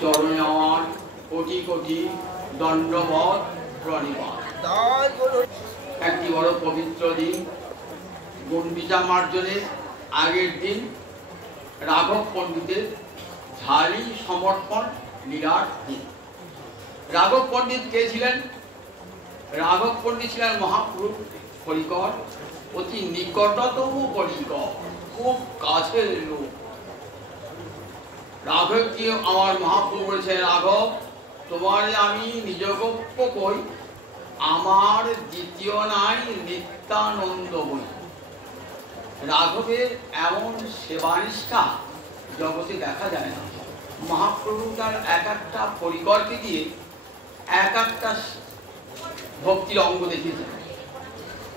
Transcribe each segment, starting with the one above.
চরণে আমার কোটি কোটি দণ্ডবত প্রণিপাত। একটি বড় পবিত্র দিন, গুন্ডিচা মার্জনের আগের দিন রাঘব পণ্ডিতের ঝালি সমর্পণ লীলার দিন। রাঘব পণ্ডিত কে ছিলেন? রাঘব পণ্ডিত ছিলেন মহাপুরুষ পরিকর, অতি নিকটতম পরিকর, খুব কাছের লোক। রাঘবকে আমার মহাপ্রভু বলেছেন, রাঘব তোমারে আমি নিজগপ্য কই, আমার দ্বিতীয় নাই নিত্যানন্দ বই। রাঘবের এমন সেবানিষ্ঠা জগতে দেখা যায় না। মহাপ্রভু তার এক একটা পরিকরকে দিয়ে এক একটা ভক্তির অঙ্গ দেখিয়েছেন।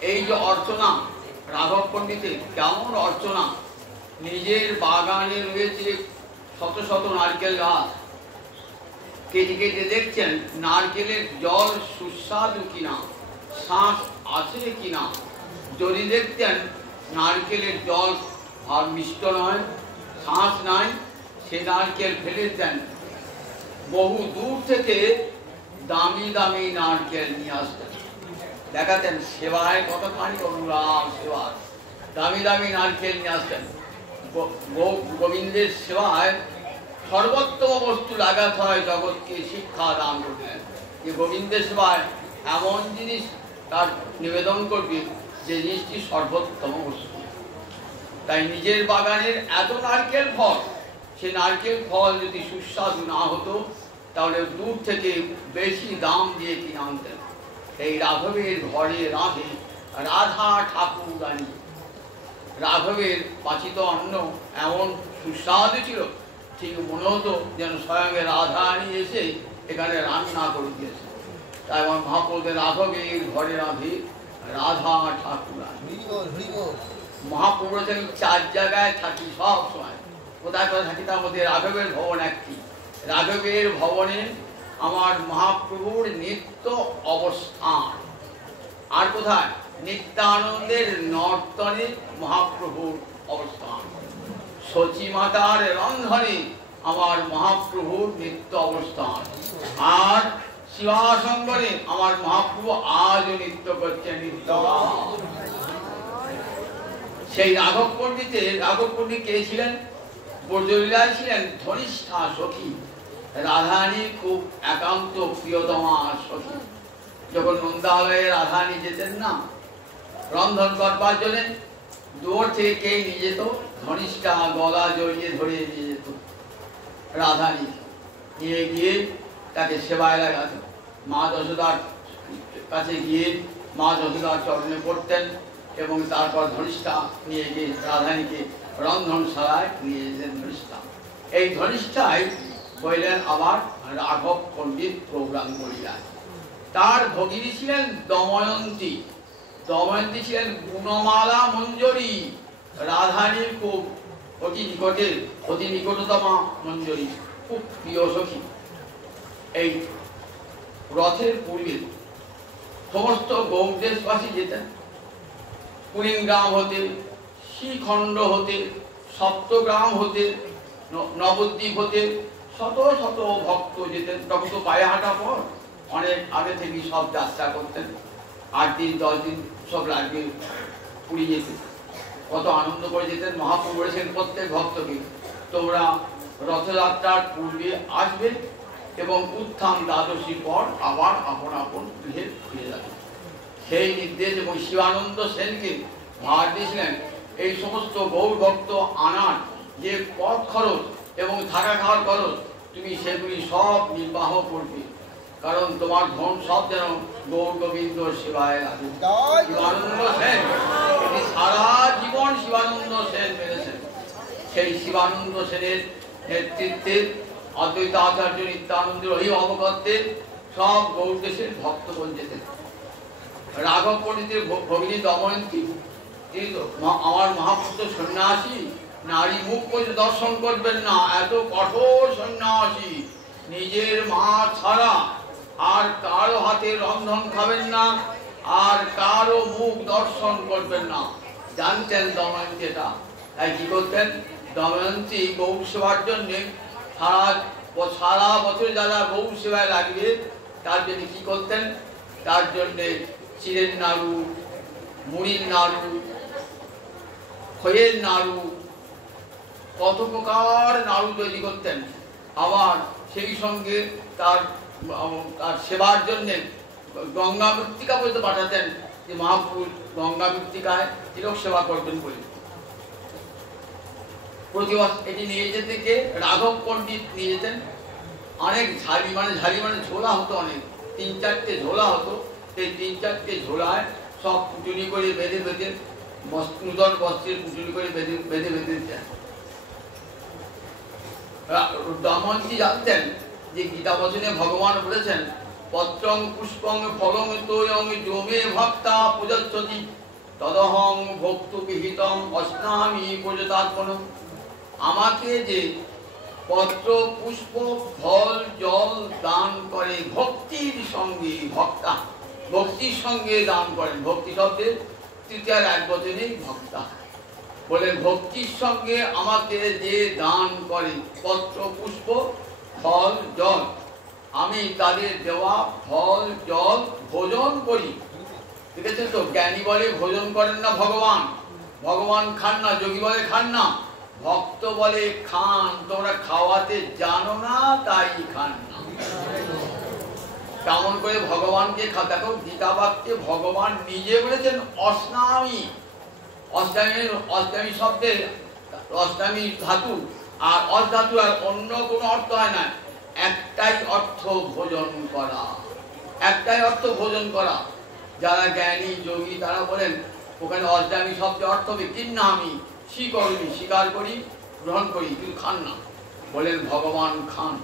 এই যে অর্চনা, রাঘব পণ্ডিতের কেমন অর্চনা! নিজের বাগানে রয়েছে শত শত নারকেল গাছ, কেটে কেটে দেখছেন নারকেলের জল সুস্বাদু কিনা, শ্বাস আছে কিনা। যদি দেখতেন নারকেলের জল আর মিষ্ট নয়, শ্বাস নাই, সে নারকেল ফেলে দেন। বহু দূর থেকে দামি দামি নারকেল নিয়ে আসতেন, দেখাতেন সেবায় কতখানি অনুরাগ। সেবা দামি দামি নারকেল নিয়ে আসতেন। গোবিন্দের সেবায় সর্বোত্তম বস্তু লাগাতে হয় জগৎকে শিক্ষা দান করলেন, যে গোবিন্দের সেবায় এমন জিনিস তার নিবেদন করবে যে জিনিসটি সর্বোত্তম বস্তু। তাই নিজের বাগানের এত নারকেল ফল, সে নারকেল ফল যদি সুস্বাদু না হতো তাহলে দূর থেকে বেশি দাম দিয়ে কিনে আনতেন। এই রাঘবের ঘরে রাধে রাধা ঠাকুরানী। রাঘবের বাচিত অন্ন এমন সুস্বাদু ছিল, ঠিক মনে হতো যেন স্বয়ং রাধারানী এসে এখানে রান্না করে দিয়েছে। তাই আমার মহাপ্রভুদের রাঘবের ঘরে রাধে রাধা ঠাকুরানী। মহাপ্রভু আমি 4 জায়গায় থাকি সব সময়। কোথায় কোথায় থাকি তার মধ্যে রাঘবের ভবন একটি। রাঘবের ভবনে আমার মহাপ্রভুর নিত্য অবস্থান। আর কোথায়? নিত্যানন্দের নর্তনে মহাপ্রভুর অবস্থান। সচী মাতার রন্ধনে আমার মহাপ্রভুর নিত্য অবস্থান। আর শিবাসঙ্গনে আমার মহাপ্রভু আজও নৃত্য করছেন, নিত্য। সেই রাঘব পণ্ডিত কে ছিলেন? ব্রজলীলায় ছিলেন ধনিষ্ঠা সখী, রাধারানী খুব একান্ত প্রিয়তমা সখী। যখন নন্দালয়ে রাধারানী যেতেন না রন্ধন করবার জন্য, দূর থেকে কে নিয়ে যেত? ধনিষ্ঠা গলা জড়িয়ে ধরে নিয়ে যেত রাধারানী, নিয়ে গিয়ে তাকে সেবায় লাগাত। মা যশোদার কাছে গিয়ে মা যশোদার চরণে পড়তেন এবং তারপর ধনিষ্ঠা নিয়ে গিয়ে রাধারানীকে রন্ধনশালায় নিয়ে যেতেন ধনিষ্ঠা। এই ধনিষ্ঠাই হইলেন আবার রাঘব পণ্ডিত প্রোগ্রাম করিয়া। তার ভগিনী ছিলেন দময়ন্তী। দময়ন্তী ছিলেন গুণমালা মঞ্জরী, রাধারানীর খুব অতি নিকটতমা মঞ্জরী, খুব প্রিয় সখী। এই রথের পূর্বে সমস্ত গৌড়দেশবাসী যেতেন। কুড়িগ্রাম হতে, শ্রীখণ্ড হতে, সপ্তগ্রাম হতে, নবদ্বীপ হতে শত শত ভক্ত যেতেন। তখন তো পায়ে হাঁটা পর, অনেক আগে থেকে সব যাত্রা করতেন। 8 দিন 10 দিন সব লাগবে পুরী যেতে। কত আনন্দ করে যেতেন। মহাপ্রভু বলেছেন প্রত্যেক ভক্তকে, তোমরা রথযাত্রার পূর্বে আসবে এবং উত্থান দ্বাদশীর পর আবার আপন আপন গৃহে ফিরে যাবে। সেই নির্দেশ এবং শিবানন্দ সেনকে ভার দিয়েছিলেন এই সমস্ত গৌর ভক্ত আনার যে পথ খরচ এবং থাকা খাওয়ার খরচ, তুমি সেগুলি সব নির্বাহ করবে, কারণ তোমার ধন সব যেন গৌর গোবিন্দ সেবায় লাগে। শিবানন্দ সেন তিনি সারা জীবন শিবানন্দ সেন পেয়েছেন। সেই শিবানন্দ সেনের নেতৃত্বে অদ্বৈত আচার্য নিত্যানন্দের অভিভাবকত্বে সব গৌর দেশের ভক্তগণ যেতেন। রাঘব পণ্ডিতের ভগিনী দময়ন্তী, তিনি তো আমার মহাপুত্র সন্ন্যাসী, নারী মুখ করে দর্শন করবেন না, এত কঠোর সন্ন্যাসী, নিজের মা ছাড়া আর কারো হাতে রন্ধন খাবেন না, আর কারো মুখ দর্শন করবেন না। জানতেন দময়ন্তী এটা, তাই কি করতেন? দময়ন্তী গৌ সেবার জন্য সারা বছর যারা গৌ সেবায় লাগবে তার জন্য কি করতেন? তার জন্যে চিড়ের নাড়ু, মুড়ির নাড়ু, খইয়ের নাড়ু, কত প্রকার নাড়ু তৈরি করতেন। আবার সেই সঙ্গে তার সেবার জন্য গঙ্গা মৃত্তিকা বলতে পাঠাতেন যে মহাপুর গঙ্গা মৃত্তিকায় তিলক সেবা করবেন বলে। প্রতিবাস এটি নিয়ে যেতে কে? রাঘব পণ্ডিত নিয়ে যেতেন। অনেক ঝালি মানে ঝোলা হতো, অনেক 3-4টে ঝোলা হতো। সেই 3-4টে ঝোলায় সব পুটুলি করে বেঁধে নূতন বস্ত্রের পুটুলি করে বেঁধে দিতেন। দময়ন্তী জানতেন যে গীতা বচনে ভগবান বলেছেন পত্রং পুষ্পং ফলং তোয়ং যোমে ভক্তা পূজচ্ছতি তদহং ভক্তু বিহিতং অস্নামি পূজতাত্মনঃ। আমাকে যে পত্র পুষ্প ফল জল দান করে ভক্তির সঙ্গে, ভক্তির সঙ্গে দান করেন। ভক্তি শব্দের তৃতীয়ার এক বচনেই ভক্তা বলেন, ভক্তির সঙ্গে আমাকে যে দান করে পত্র পুষ্প ফল জল, আমি তাদের দেওয়া ফল জল ভোজন করি। দেখেছেন তো, জ্ঞানী বলে ভোজন করেন না ভগবান, ভগবান খান না, যোগী বলে খান না, ভক্ত বলে খান, তোমরা খাওয়াতে জানো না তাই খান না। কেমন করে ভগবানকে দেখো, গীতা বাক্যে ভগবান নিজে বলেছেন অস্নামি। অস্নামি শব্দের অস্নামি ধাতু, আর অধাতু আর অন্য কোনো অর্থ হয় না, একটাই অর্থ ভোজন করা, একটাই অর্থ ভোজন করা। যারা জ্ঞানী যোগী তারা বলেন ওখানে অস্নামি শব্দের অর্থ হবে কিন্নামি, স্বীকার করি, গ্রহণ করি, কিন্তু খান না। বলেন ভগবান খান,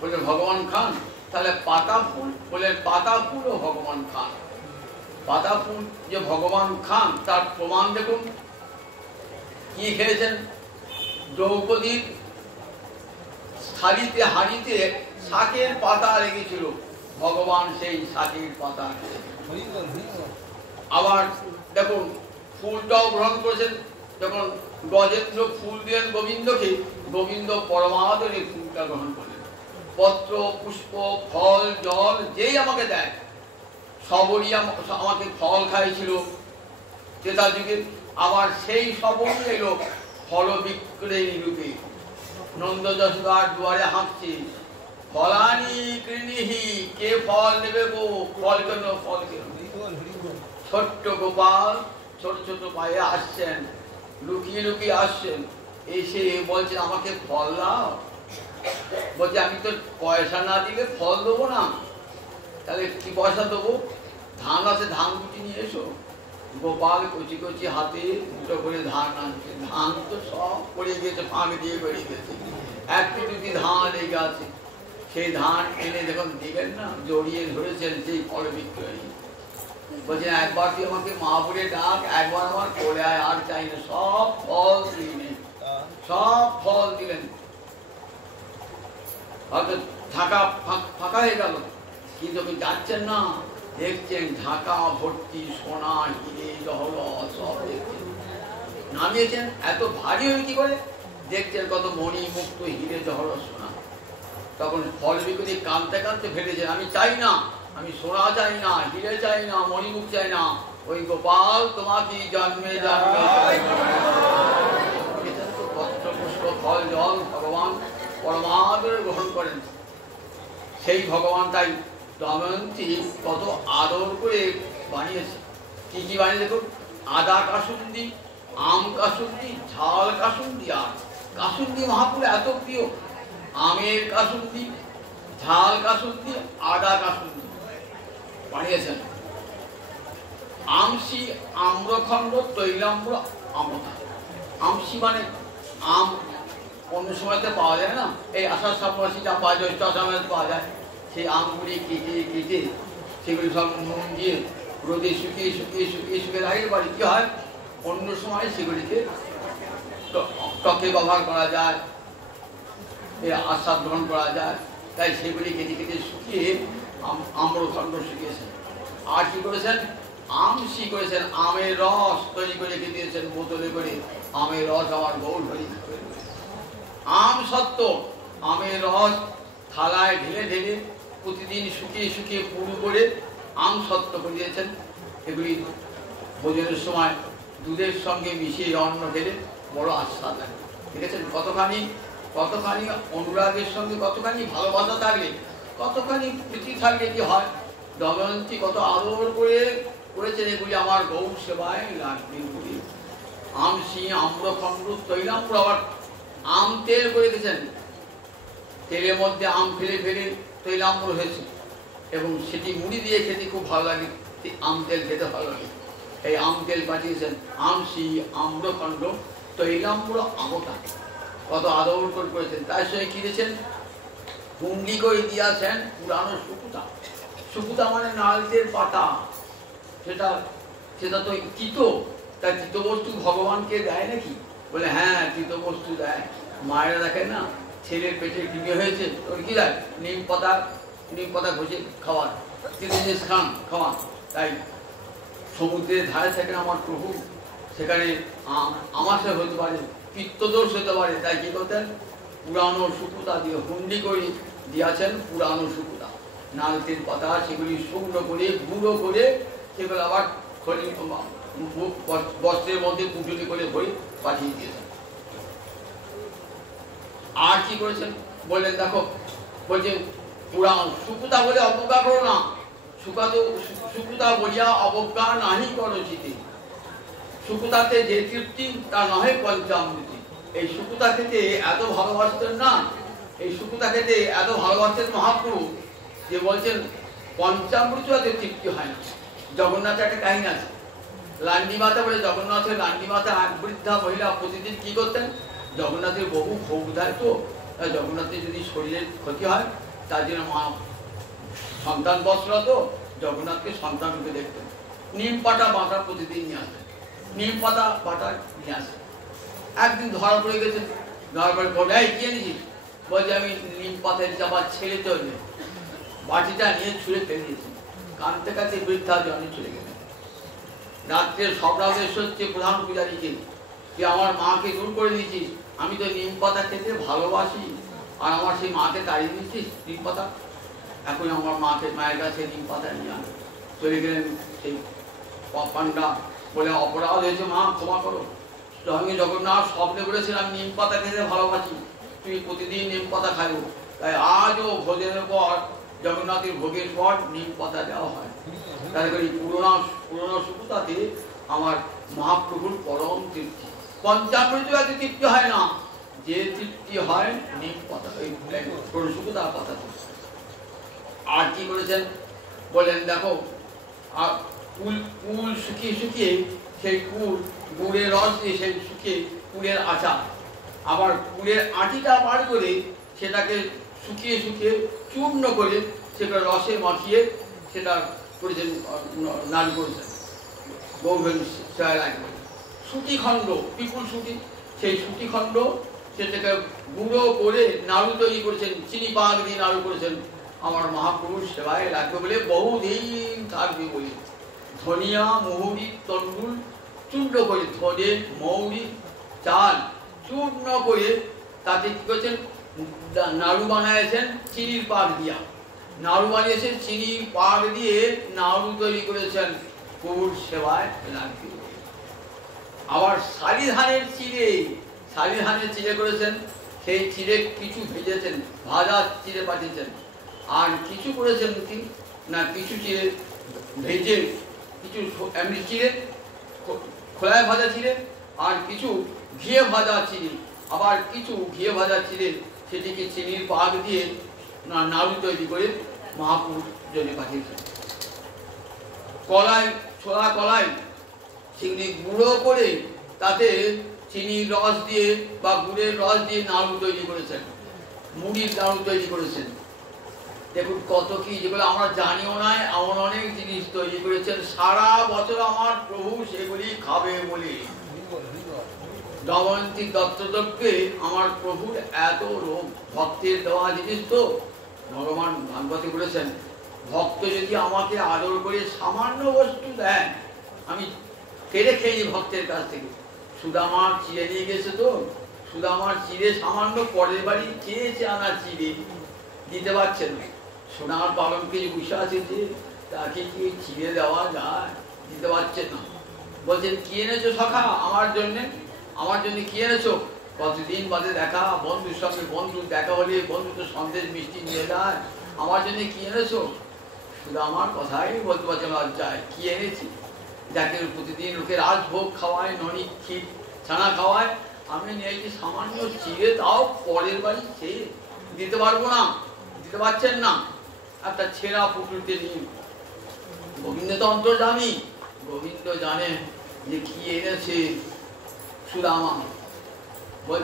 বলেন ভগবান খান। তাহলে পাতা ফুল, বলেন পাতা ফুলও ভগবান খান। পাতা ফুল যে ভগবান খান তার প্রমাণ দেখুন। কি খেয়েছেন? দ্রৌপদীর থালিতে হাঁড়িতে শাকের পাতা লেগেছিল, ভগবান সেই শাকের পাতা। আবার দেখুন ফুলটাও গ্রহণ করেছেন, যখন গজেন্দ্র ফুল দিলেন গোবিন্দকে, গোবিন্দ পরমাদরে ফুলটা গ্রহণ করলেন। পত্র পুষ্প ফল জল যেই আমাকে দেয়, সবরই আমাকে ফল খাইছিল ত্রেতা যুগে, আবার সেই সবরই এলো ফল বিক্রয়ী রূপে। নন্দ যশোদার দুয়ারে হাঁটছে, ফলানি কৃণিহি, কে ফল নেবে গো, ফল কেন, ফল কেন। ছোট্ট গোপাল ছোট ছোট পায়ে আসছেন, লুকিয়ে লুকিয়ে আসছেন, এসে বলছে আমাকে ফল দাও। বলছে আমি তো পয়সা না দিলে ফল দেবো না। তাহলে কি পয়সা দেবো? ধান আছে, ধান কুচি নিয়ে এসো। গোপাল কচি কচি হাতে দুটো করে ধান আনছে, ধান তো সব পড়ে গেছে, ফাঁক দিয়ে বেরিয়ে গেছে, একটি দুটি ধান লেগে আছে। সেই ধান এনে দেখুন দিলেন না, জড়িয়ে ধরেছেন সেই ফল বিক্রয়ী। বলছেন একবার তুই আমাকে মা বলে ডাক, একবার আমার কোলে আয়, আর চাই না। সব ফল দিলেন, সব ফল দিলেন। হয়তো ঢাকা ফাঁকা হয়ে গেল, কিন্তু যাচ্ছেন না, দেখছেন ঢাকা ভর্তি সোনা হিরে জহরত সব দেখছেন। নামিয়েছেন, এত ভারী হয়ে কি করে দেখছেন, কত মণি মুক্ত হিরে জহরত সোনা। তখন ফল বিক্রি কাঁদতে কাঁদতে ফেলেছেন, আমি চাই না, আমি সোনা চাই না, হিরে চাই না, মণিমুখ চাই না, ওই গোপাল তোমাকে জন্মে জন্মে পত্র পুষ্প ফল জল ভগবান পরমাদরে গ্রহণ করেন। সেই ভগবান তাই দময়ন্তী কত আদর করে বানিয়েছে। কি কি বানিয়ে দেখুন, আদা কাসুন্দি, আম কাসুন্দি, ঝাল কাসুন্দি। আর কাসুন্দি মহাপুর এত প্রিয়, আমের কাসুন্দি, ঝাল কাসুন্দি, আদা কাসুন্দি বানিয়েছেন। আমসি আম্রখণ্ড তৈলাম্র আমতা। আমসি মানে আম অন্য সময়তে পাওয়া যায় না, এই আষাঢ় শ্রাবণ মাসিটা পাওয়া যায়, জ্যৈষ্ঠ আষাঢ় মাসে পাওয়া যায়। সেই আমগুলি কেটে কেটে সেগুলি সব নুন দিয়ে রোদে শুকিয়ে শুকিয়ে শুকিয়ে শুকিয়ে রাখলে বাড়ি কি হয়, অন্য সময় সেগুলিকে ত্বকে ব্যবহার করা যায়, আস্বাদ গ্রহণ করা যায়। তাই সেগুলি কেটে কেটে শুকিয়ে আম্রখণ্ড শুকিয়েছেন। আর কি করেছেন, আমশি করেছেন, আমের রস তৈরি করে রেখে দিয়েছেন বোতলে করে। আমের রস আমার গৌর হরি আম সত্য, আমের রস থালায় ঢেলে ঢেলে প্রতিদিন শুকিয়ে শুকিয়ে পুরু করে আম সত্য করে দিয়েছেন। এগুলি ভোজনের সময় দুধের সঙ্গে মিশিয়ে অন্ন খেলে বড় আস্বাদ লাগে। ঠিক আছে, কতখানি কতখানি অনুরাগের সঙ্গে কতখানি ভালোবাসা থাকলে, কতখানি প্রীতি থাকলে কি হয়। দময়ন্তী কত আদর করে করেছেন এগুলি আমার গৌর সেবায় লাগবে বলে। আমসি আম্রখণ্ড তৈলাম্র, আবার আম তেল করে রেখেছেন, তেলের মধ্যে আম ফেলে ফেলে তৈলাম্র হয়েছে এবং সেটি মুড়ি দিয়ে খেতে খুব ভালো লাগে। আম তেল খেতে ভালো লাগে, এই আম তেল পাঠিয়েছেন। আমসি আম্রখণ্ড তৈলাম্র আমটা কত আদর করে করেছেন। তার সঙ্গে কি দিয়েছেন, হুন্ডি করে দিয়েছেন পুরানো শুকুতা। শুকুতা মানে নারকেলের পাতা, সেটা সেটা তো তিতো। তাই তিতো বস্তু ভগবানকে দেয় নাকি? বলে হ্যাঁ তিতো বস্তু দেয়। মায়েরা দেখেন না, ছেলের পেটে কৃমি হয়েছে ওর কি দেয়, নিম পাতা ঘষে খাওয়ান, তিতো জিনিস খাওয়ান। তাই সমুদ্রের ধারে থাকেন আমার প্রভু, সেখানে আমাশয় হতে পারে, পিত্তদোষ হতে পারে। তাই কি করতেন, পুরানো শুকুতা দিয়ে হুন্ডি করে দিয়েছেন। পুরানো শুকুতা নারকেলের পাতা, সেগুলি শুকনো করে গুঁড়ো করে সেগুলো আবার বস্ত্রের মধ্যে পুটুলি করে ভরে পাঠিয়ে দিয়েছেন। আর কি করেছেন বললেন, দেখো বলছে পুরাণ শুকুতা বলে অবজ্ঞা করো না, শুকুতা বলিয়া অবজ্ঞা নাহি করো চিতে। শুকুতাতে যে তৃপ্তি তা নহে পঞ্চামৃতি। এই শুকুতা খেতে এত ভালোবাসতেন না, এই শুকুতা খেতে এত ভালোবাসতেন মহাপ্রভু যে বলছেন পঞ্চামৃত এত তৃপ্তি হয় না। জগন্নাথের একটা কাহিনী আছে, লান্ডি মাতা বলে, জগন্নাথের লান্ডি মাতা এক বৃদ্ধা মহিলা প্রতিদিন কি করতেন, জগন্নাথের বহু ভোগ দেয় তো, জগন্নাথের যদি শরীরের ক্ষতি হয় তার জন্য মা সন্তান বসরা তো জগন্নাথকে সন্তান রূপে দেখতেন। নিম পাতা বাটা প্রতিদিন নিয়ে আসতেন, নিম পাতা বাটা নিয়ে আসতেন। একদিন ধরা পড়ে গেছেন, ধরা পড়ে বলে এই কি এনেছিস, বলছে আমি নিম পাতায় চাপা ছেড়ে চলবে, বাটিটা নিয়ে ছুঁড়ে ফেলে দিয়েছি। কানতে কানতে বৃদ্ধা জনে চলে গেলেন। রাত্রে স্বপ্নাদেশ হচ্ছে প্রধান পূজারীকে, যে আমার মাকে দূর করে দিয়েছিস, আমি তো নিম পাতা খেতে ভালোবাসি, আর আমার সেই মাকে তাড়িয়ে দিয়েছিস নিম পাতা। এখন আমার মায়ের কাছে নিম পাতা নিয়ে আন। চলে গেলেন সেই পান্ডা, বলে অপরাধ হয়েছে মা, ক্ষমা করো। সঙ্গে জগন্নাথ স্বপ্নে বলেছিলাম নিম পাতা খেতে ভালোবাসি, তুমি প্রতিদিন নিম পাতা খাইব। তাই আজও ভোজনের পর, জগন্নাথের ভোগের পর নিম পাতা দেওয়া হয়। তাই এই পুরোনো শুকুতাতে আমার মহাপ্রভুর পরম তৃপ্তি। পঞ্চামৃত এত তৃপ্তি হয় না, যে তৃপ্তি হয় নিম পাতা, ওই পুরোনো শুকুতা পাতা। আর কি করেছেন বলেন, দেখো কুল শুকিয়ে শুকিয়ে সেই কুল গুড়ের রস দিয়ে সেই শুকিয়ে কুলের আচার, আবার কুলের আটিটা বার করে সেটাকে শুকিয়ে শুকিয়ে চূর্ণ করে সেটা রসে মাখিয়ে সেটা করেছেন, নান করেছেন গৌরী লাগবে। সুতিখণ্ড, পিপুল সুতি, সেই সুতিখণ্ড সেটাকে গুঁড়ো করে নাড়ু তৈরি করেছেন, চিনি পাক দিয়ে নাড়ু করেছেন। আমার মহাপ্রভুর সেবায় লাগবে বলে বহুদিন থাকবে বলে ধনিয়া মৌরি তন্ডুল চূর্ণ করে, ধনে মৌরি চাল চূর্ণ করে তাতে কি করেছেন, নাড়ু বানিয়েছেন চিনির পাক দিয়া, নাড়ু বানিয়েছেন চিনির পাক দিয়ে নাড়ু তৈরি করেছেন প্রভুর সেবায় লাগবে। আবার শালি ধানের চিড়ে করেছেন, সেই চিড়ে কিছু ভেজেছেন, ভাজা চিড়ে পাঠিয়েছেন। আর কিছু করেছেন কি না, কিছু চিড়ে ভেজে, কিছু এমনি চিড়ে খোলায় ভাজা চিড়ে, আর কিছু ঘিয়ে ভাজা চিড়ে, আবার কিছু ঘিয়ে ভাজা চিড়ে সেটিকে চিনির পাক দিয়ে নাড়ু তৈরি করে মহাপ্রভুর জন্য পাঠিয়েছেন। ছোলা কলাই সেগুলি গুঁড়ো করে তাতে চিনির রস দিয়ে বা গুড়ের রস দিয়ে নাড়ু তৈরি করেছেন, মুড়ির নাড়ু তৈরি করেছেন। দেখুন কত কি, যেগুলো আমরা জানিও না, এমন অনেক জিনিস তৈরি করেছেন সারা বছর আমার প্রভু সেগুলি খাবে বলে। দময়ন্তী দত্তদ্রব্যে আমার প্রভুর এত রোগ, ভক্তের দেওয়া জিনিস তো। ভগবান ভাগবতে বলেছেন, ভক্ত যদি আমাকে আদর করে সামান্য বস্তু দেন, আমি কেড়ে খেয়ে ভক্তের কাছ থেকে। সুদামার চিড়ে নিয়ে গেছে তো, সুদামার চিড়ে সামান্য পরের বাড়ি চেয়েছে আনার চিড়ে, দিতে পারছেন না। সোনার পালনকে বসে আছে যে তাকে কি চিড়ে দেওয়া যায়, দিতে পারছেন না। বলছেন কি এনেছো সখা আমার জন্যে, আমার জন্য কি এনেছো? কতদিন বাদে দেখা, বন্ধুর সঙ্গে বন্ধু দেখা হলে বন্ধু তো সন্দেশ মিষ্টি নিয়ে যায়, আমার জন্য কি এনেছো? শুধু আমার কথাই বলতে পারছে লজ্জায়, কি এনেছি? যাকে প্রতিদিন লোকে রাজভোগ খাওয়ায়, ননি ক্ষীর ছানা খাওয়ায়, আমি নিয়েছি সামান্য চিড়ে, তাও পরের বাড়ি খেয়ে দিতে পারবো না, দিতে পারছেন না। একটা ছেঁড়া পুকুরতে নিয়ে, গোবিন্দ তো অন্তর্যামী, গোবিন্দ জানেন যে কি এনেছে সুদামা।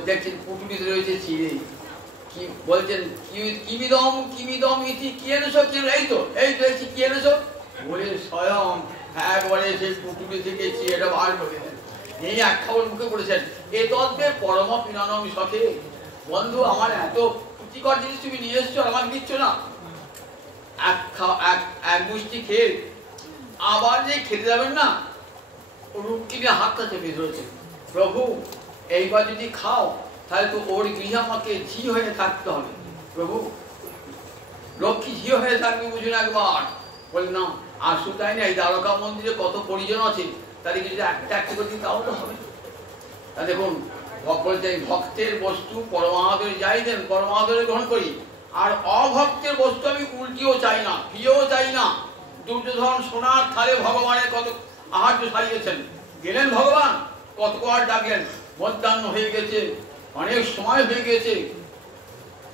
দেখছেন পুটুলিতে রয়েছে চিড়ে, কি বলছেন কিমিদম কিমিদম ইতি, কি এনেছো? কি এই তো দেখছি, কি এনেছো বলে স্বয়ং একবারে সেই পুটুলি থেকে চিড়েটা বার করে দেন, এই এক খাবার মুখে করেছেন। এ তদ্দে পরম পিনানম সখে, বন্ধু আমার এত পুষ্টিকর জিনিস তুমি নিয়ে এসছো, আমার দিচ্ছ না। এক মুষ্টি খেয়ে আবার যে খেতে যাবেন না, রুক্মিণী হাতটা চেপে ধরেছে, প্রভু এইবার যদি খাও তাহলে তো ওর গৃহে আমাকে ঝি হয়ে থাকতে হবে, প্রভু লক্ষ্মী ঝি হয়ে থাকবে বুঝুন একবার। বলি না, আর শুধু তাই না, এই দ্বারকা মন্দিরে কত পরিজন আছে, তাদেরকে যদি একটা একটা করে দিই তাহলে হবে। তা দেখুন বলছেন ভক্তের বস্তু পরমাদরে যাই দেন, পরমাদরে গ্রহণ করি, আর অভক্তের বস্তু আমি উল্টিও চাই না, প্রিয়ও চাই না। দুর্যোধন সোনার থালে ভগবানের কত আহার্য সারিয়েছেন, গেলেন ভগবান কত আর ডাকলেন, মধ্যাহ্ন হয়ে গেছে, অনেক সময় হয়ে গেছে,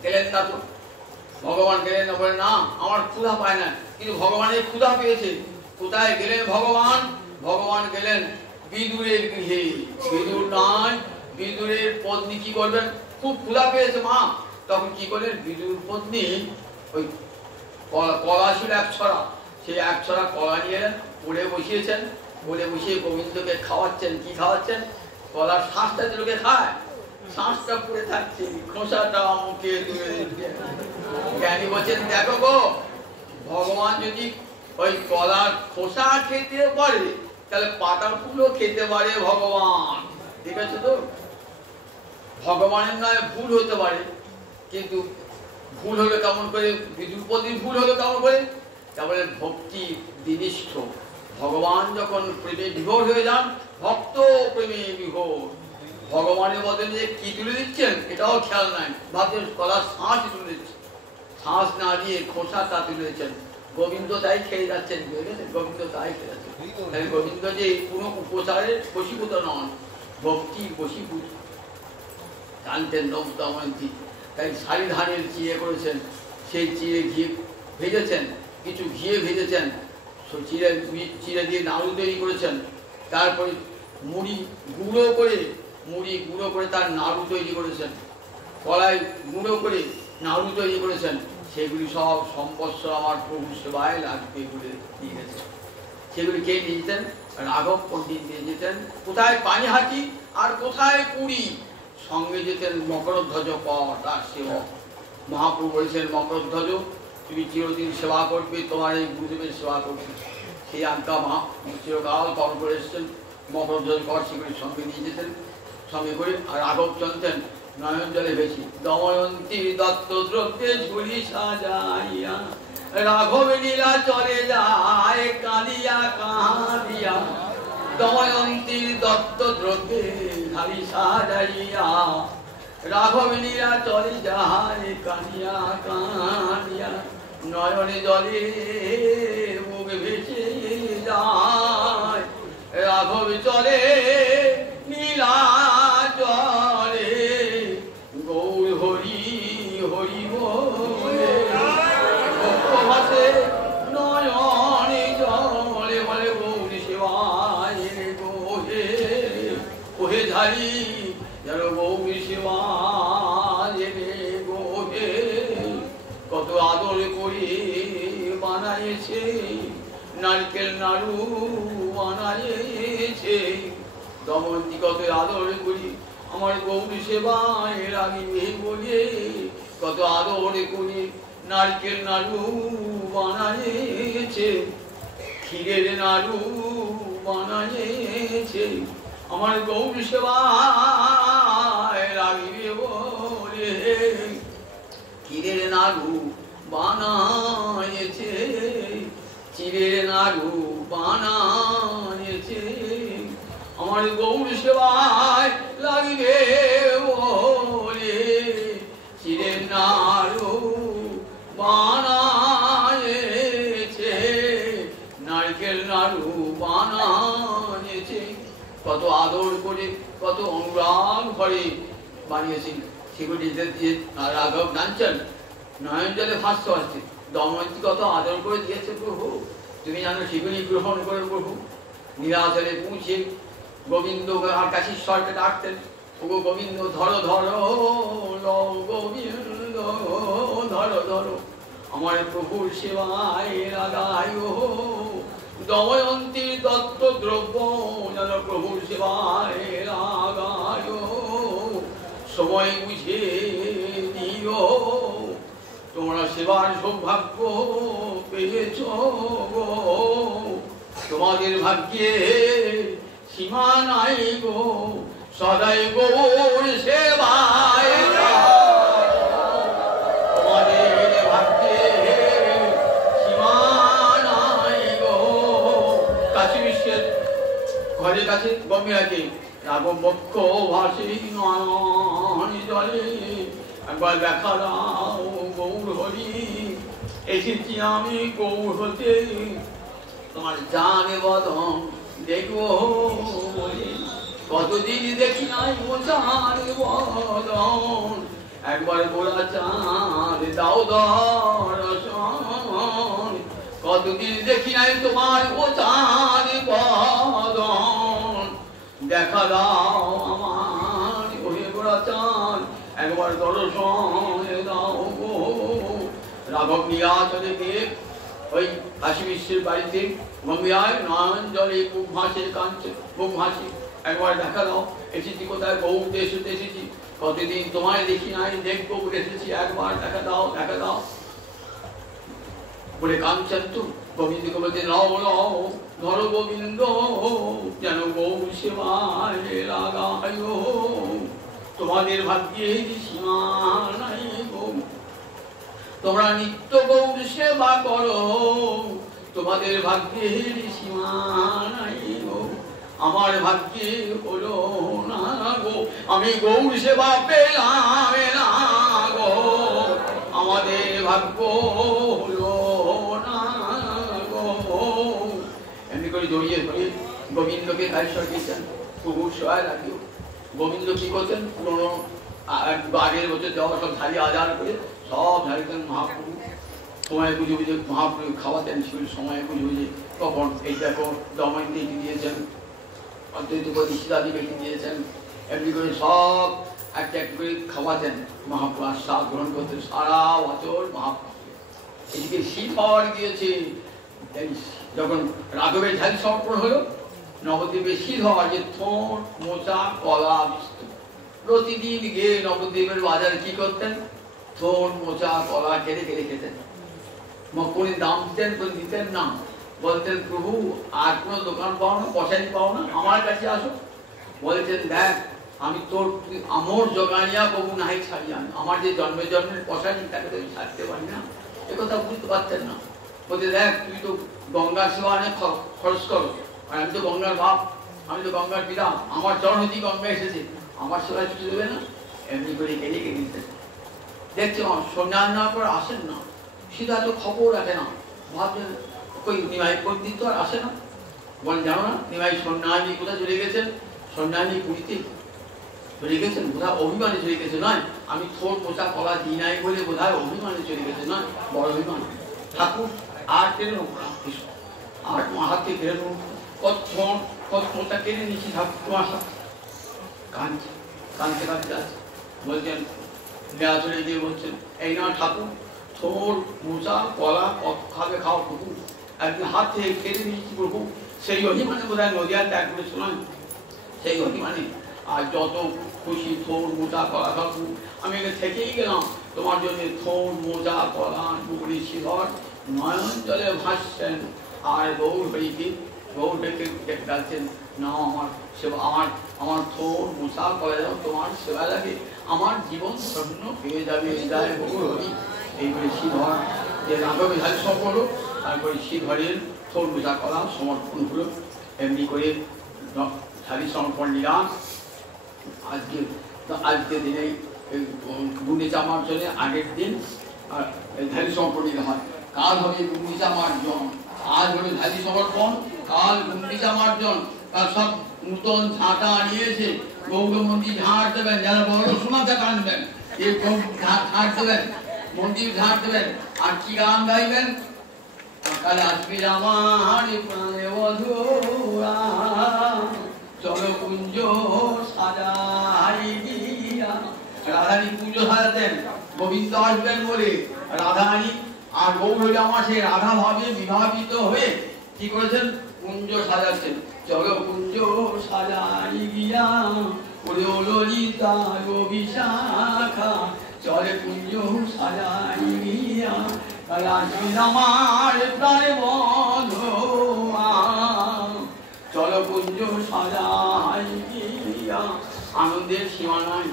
গেলেন না তো। ভগবান গেলেন না, বলে না আমার ক্ষুধা পায় না, কিন্তু ভগবানের ক্ষুধা পেয়েছে। কোথায় গেলেন ভগবান? ভগবান গেলেন বিদুরের গৃহে। বিদুর নয়, বিদুরের পত্নী কি করবেন, খুব ক্ষুধা পেয়েছে মা, তখন কি করলেন, বিদুর পত্নী ওই কলা ছিল এক ছড়া, সেই এক ছড়া কলা নিয়ে এলেন, পড়ে বসিয়েছেন, বলে বসিয়ে গোবিন্দকে খাওয়াচ্ছেন। কি খাওয়াচ্ছেন? কলার শ্বাসটা যে লোকে খায়, শ্বাসটা পড়ে থাকছে, খোসাটা মুখে তুলে দিচ্ছে। জ্ঞানী বলছেন দেখো গো, ভগবান যদি ওই কলার খোসা খেতে পারে, তাহলে পাতা ফুলও খেতে পারে ভগবান। ঠিক আছে তো, ভগবানের নয় ভুল হতে পারে, কিন্তু ভুল হলো কেমন করে, বিদুরপতির ভুল হলো কেমন করে? তারপরে ভক্তি বিনিষ্ঠ, ভগবান যখন প্রেমে বিভোর হয়ে যান, ভক্ত প্রেমে বিভোর, ভগবানের বদলে যে কি তুলে দিচ্ছেন এটাও খেয়াল নাই, ভাবছেন কলার শ্বাস তুলে দিচ্ছে, শ্বাস না দিয়ে খোসাটা তুলে দিচ্ছেন। গোবিন্দ তাই খেয়ে যাচ্ছেন, গোবিন্দ তাই খেয়ে যাচ্ছেন। তাই গোবিন্দ যে কোনো উপচারের বশীভূত নন, ভক্তি বশীভূত জানতেন দময়ন্তী। তাই শাড়ি ধানের চিড়ে করেছেন, সেই চিড়ে ঘি ভেজেছেন, কিছু ঘিয়ে ভেজেছেন, চিড়ে দিয়ে নাড়ু তৈরি করেছেন, তারপরে মুড়ি গুঁড়ো করে তার নাড়ু তৈরি করেছেন, কলাই গুঁড়ো করে নাড়ু তৈরি করেছেন। সেগুলি সব সম্বৎসর আমার প্রভু সেবায় লাগবে বলে দিয়ে গেছেন। সেগুলি কে নিয়ে যেতেন? রাঘব পণ্ডিত নিয়ে যেতেন। কোথায়? পানিহাটি আর কোথায়? পুরী। সঙ্গে যেতেন মকরধ্বজ পর তার সেবক। মহাপ্রভু বলেছেন, মকরধ্বজ তুমি চিরদিন সেবা করবে, তোমার এই গুরুদেবের সেবা করবে। সেই আজ্ঞা মা চিরকাল পালন করে এসেছেন। মকরধ্বজ কর সেগুলি সঙ্গে নিয়ে যেতেন, সঙ্গে করে। আর রাঘব চলতেন নয়ন জলে ভেসি, দময়ন্তী দত্ত দ্রব্যে ঝুলি সাজাইয়া, রাঘব লীলা চলে যায় কাঁদিয়া কাঁদিয়া, দময়ন্তী দত্ত দ্রব্যে ঝুলি সাজাইয়া, রাঘব লীলা চলে যায় কাঁদিয়া কাঁদিয়া, নয়নে জলে মুখ ভেসে যায়, রাঘব চলে নীলা জলে, গৌর হরি হরি বলে, ভাসে নয়নে জলে, বলে গৌর সেবায় গোহে ওহে ঝালি, যেন গৌর সেবায় গোহে, কত আদর করে করে বানাইছে, নারকেল নাড়ু বানাইছে। দময়ন্তী কত আদর করি আমার গৌরী সেবায় লাগিবে বলে, কত আদর করে নারকেল নাড়ু বানাইছে, ক্ষীরের নাড়ু বানাইছে। আমার গৌরী সেবায় লাগিবে বলে ক্ষীরের নাড়ু বানাইছে, চিড়ের নাড়ু বানাইছে। আমার গৌরী সেবায় লাগিবে বলে চিড়ের নাড়ু বানাইছে, নারকেল নাড়ু বানাইছে। কত আদর করে কত অনুরাগ ভরে বানিয়েছেন। সেগুলি দিয়ে রাঘব নাঞ্চল নয়ন জলে ভাসতে আসছে। দময়ন্তী কত আদর করে দিয়েছে প্রভু, তুমি জানো সেগুলি গ্রহণ করে প্রভু নীলাচলে পৌঁছে গোবিন্দ আর কাশীশ্বরকে ডাকতেন, ওগো গোবিন্দ ধরো ধরো গোবিন্দ ধরো ধরো আমার প্রভুর সেবায় লাগায়। দময়ন্তীর দত্ত দ্রব্য যেন প্রভুর সেবায় লাগায়, সময় বুঝে দিও তোমরা সেবার সৌভাগ্য পেয়েছ গো। তোমাদের ভাগ্যে সীমা নাই গো, সদাই গৌর সেবায়। তোমাদের ভাগ্যে সীমা নাই গো। কাশী বিশ্বের ঘরের কাছে গম্ভীরাকে রাঘব বক্ষ ভাসি নয়ন জলে, একবার দেখা দাও গৌর হরি, এসেছি আমি গৌর হতে, তোমার জানে বদন দেখবো বলি। কতদিন দেখি নাই ও জানে বদন, একবার গোড়া চাঁদ দাও দর্শন। কতদিন দেখি নাই তোমার ও জানে বদন, দেখা দাও আমার ওহে গোড়া চাঁদ, একবার দর্শন দাও গো। রাঘব নীলাচলে গিয়ে ওই কাশী বিশ্বের বাড়িতে গম্ভীরায় নয়ন জলে বুক ভাসে কাঁদছে, বুক ভাসি একবার দেখা দাও। এসেছি কোথায় গৌর দেশ হতে এসেছি, কতদিন তোমায় দেখি নাই, দেখবো বলে এসেছি, একবার দেখা দাও দেখা দাও বলে কাঁদছেন। তো গোবিন্দকে বলতে লও লও ধরো গোবিন্দ যেন গৌর সেবায় লাগায়। তোমাদের ভাগ্যের সীমা নাই গো, তোমরা নিত্য গৌর সেবা করো, তোমাদের ভাগ্যের সীমা নাই গো। আমার ভাগ্যে হলো না গো, আমি গৌর সেবা পেলাম না গো, আমাদের ভাগ্য হলো না গো। এমনি করে জড়িয়ে ধরে গোবিন্দকে কালীশ্বর দিয়েছেন, প্রভুর সেবায় লাগিও। গোবিন্দ কি করতেন, পুরোনো আগের বছর দেওয়া সব ঝাড়ি আজার করে সব ঝাড়িতেন মহাপ্রভু। সময় বুঝে বুঝে মহাপ্রভু খাওয়াতেন, সেগুলি সময় বুঝে বুঝে কখন এই দেখো দময়ন্তী দিয়েছেন, অদ্বৈতপতি সীতাদি বেটি দিয়েছেন, এমনি করে সব একটা একটা করে খাওয়াতেন। মহাপ্রভু আস্বাদ গ্রহণ করতেন সারা বছর মহাপ্রভু। এদিকে শীত হওয়ার গিয়েছে, যখন রাঘবের ঝাড়ি সমর্পণ হলো, নবদ্বীপের শীত হওয়ার যে ঠোঁট মোচা কলা বিস্তু, প্রতিদিন গিয়ে নবদ্বীপের বাজারে কি করতেন, ঠোঁট মোচা কলা কেটে কেটে খেতেন। কোন দাম দিতেন কোন দিতেন না, বলতেন প্রভু আর কোনো দোকান পাও না, পয়সাই পাও না, আমার কাছে আসো। বলছেন দেখ আমি তোর আমর জগানিয়া প্রভু নাই ছাড়িয়া, আমার যে জন্মের জন্মের পয়সা নেই তাকে তো আমি ছাড়তে পারি না, একথা বুঝতে পারতেন না। বলতে দেখ তুই তো গঙ্গার সেবা অনেক খরচ করো, আর আমি তো গঙ্গার বাপ, আমি তো গঙ্গার পিতা, আমার চরণ হতে গঙ্গা এসেছে, আমার সেবা ছুটে দেবে না। এমনি করে রেখে দিতেন। দেখছে সন্ন্যাস নেওয়ার পর আসেন না, সীতা তো খবর রাখে না, ভাবছেন ওই নিমাই পন্ডিত তো আর আসে না। বলেন জানো না নিমাই সন্ন্যাসী কোথায় চলে গেছেন, সন্ন্যাসী পুরীতে চলে গেছেন, বোধহয় অভিমানে চলে গেছে নয়, আমি ঠোঁট মোচা কলা দিই নাই বলে বোধহয় অভিমানে চলে গেছে নয়, বড় অভিমান। ঠাকুর আর কেড়ে নেব আর তোমার হাতে কেড়ে নেব, কত ঠোঁট কত মোচা কেড়ে নিচ্ছি ঠাকুর তোমার হাত, কাঁদছে কাঁদতে কাঁদতে আছে। বলছেন দেয়া চলে গিয়ে বলছেন এই না ঠাকুর, থোর মোচা কলা খাবে খাওয়া প্রভু, একদিন হাত থেকে কেটে দিয়েছি প্রভু, সেই অভিমানে বোধ হয় নদিয়া ত্যাগ করেছিলাম, সেই অভিমানে আর যত খুশি থোর মোচা কলা খাবো, আমি এখানে থেকেই গেলাম তোমার জন্য। থোর মোচা কলা ডুবরি শিহর নয়ন জলে ভাসছেন, আর গৌর হরিকে গৌর ডেকে ডাকছেন, না আমার সেবা, আমার থোর মোচা কলা যাও তোমার সেবা লাগে, আমার জীবন ধন্য পেয়ে যাবে যায় গৌর হরি। এইবারে শ্রীধর যে রাঘবে ধারি সম্পর্ক, তারপরে শ্রীধরের থোর মোচা কলা সমর্পণ হলো। এমনি করে ধারি সমর্পণ নিলাম। আজকে দিনে গুন্ডিচা মার্জনে আগের দিন ধারি সমর্পণ নিতে হয়। কাল হবে গুন্ডিচা মার্জন, আজ হবে ধারি সমর্পণ, কাল গুন্ডিচা মার্জন। তার সব নূতন ঝাঁটা নিয়েছে, গৌর মন্দির ঝাঁট দেবেন, যারা বড় সোনাতে কানবেন ঝাঁট দেবেন, মন্দির ঝাঁট দেবেন। আর কি গান গাইবেন? কালে আসবি আমার প্রাণে বধুরা, চলো কুঞ্জ সাজাই দিয়া। রাধারানী পুজো সাজাতেন, গোবিন্দ আসবেন বলে রাধারানী আর গৌর আমার সেই রাধা ভাবে বিভাবিত হয়ে কি করেছেন? কুঞ্জ সাজাচ্ছেন। চলো কুঞ্জ সাজাই গিয়া, ওরে ললিতা বিশাখা, চলে কুঞ্জ সাজাই গিয়া, কালে আসবি আমার প্রাণে বধুরা, চলো কুঞ্জ সাজাই গিয়া। আনন্দের সীমা নাই,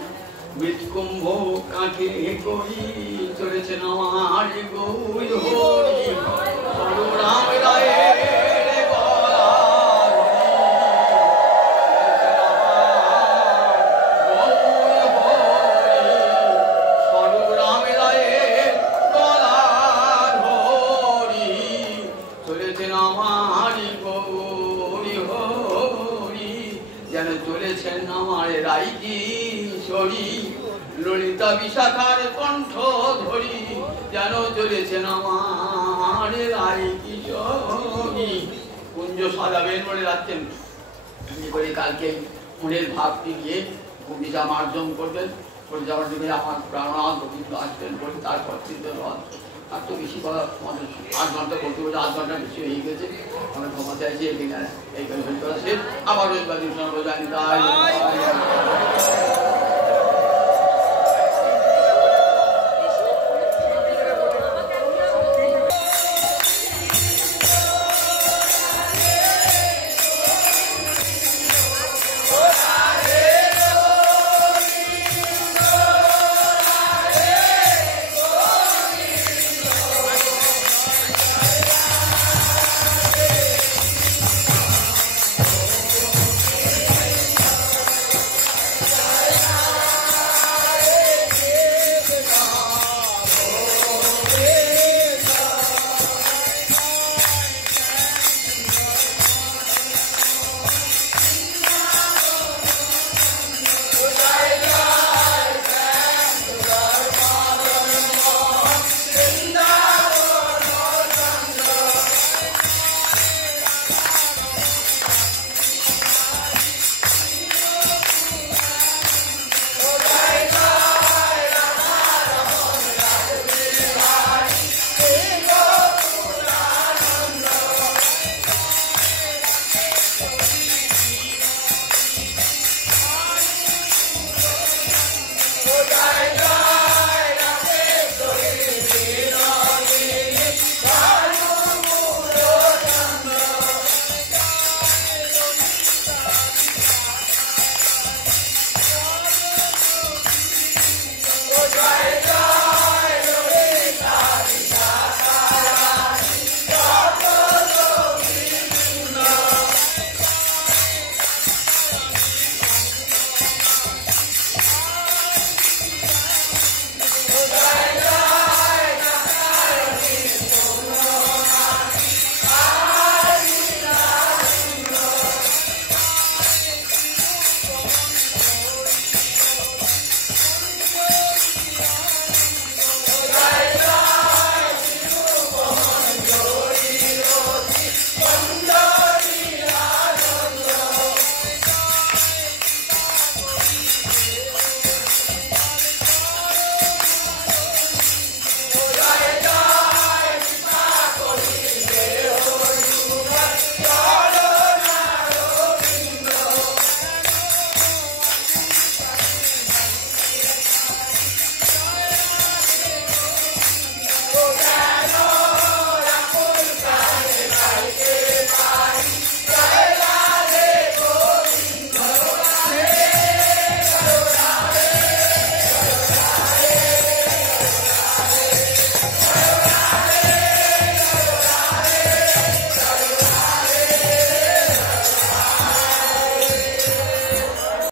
মৃৎকুম্ভ কাঁখে করি, চলেছেন আমার গৌর হরি। রাম রায়ের ললিতা বিশাখার কণ্ঠ ধরি, যেন চলেছেন আমার রাই কিশোরী। কুঞ্জ সাজাবেন বলে রাখছেন, এমনি করে কালকে মনের ভাবটি নিয়ে গুন্ডিচা মার্জন করবেন। করে যাওয়ার দিকে আমার প্রাণনাথ গোবিন্দ আসবেন বলে তারপর চিন্তা রথ। আর তো বেশি কথা আমাদের 8 ঘন্টা করতে বলতে 8 ঘন্টা বেশি হয়ে গেছে। আমরা ক্ষমা চাইছি, এইখানে হয়ে করা শেষ। আবার রবিবার দিন জানি তাই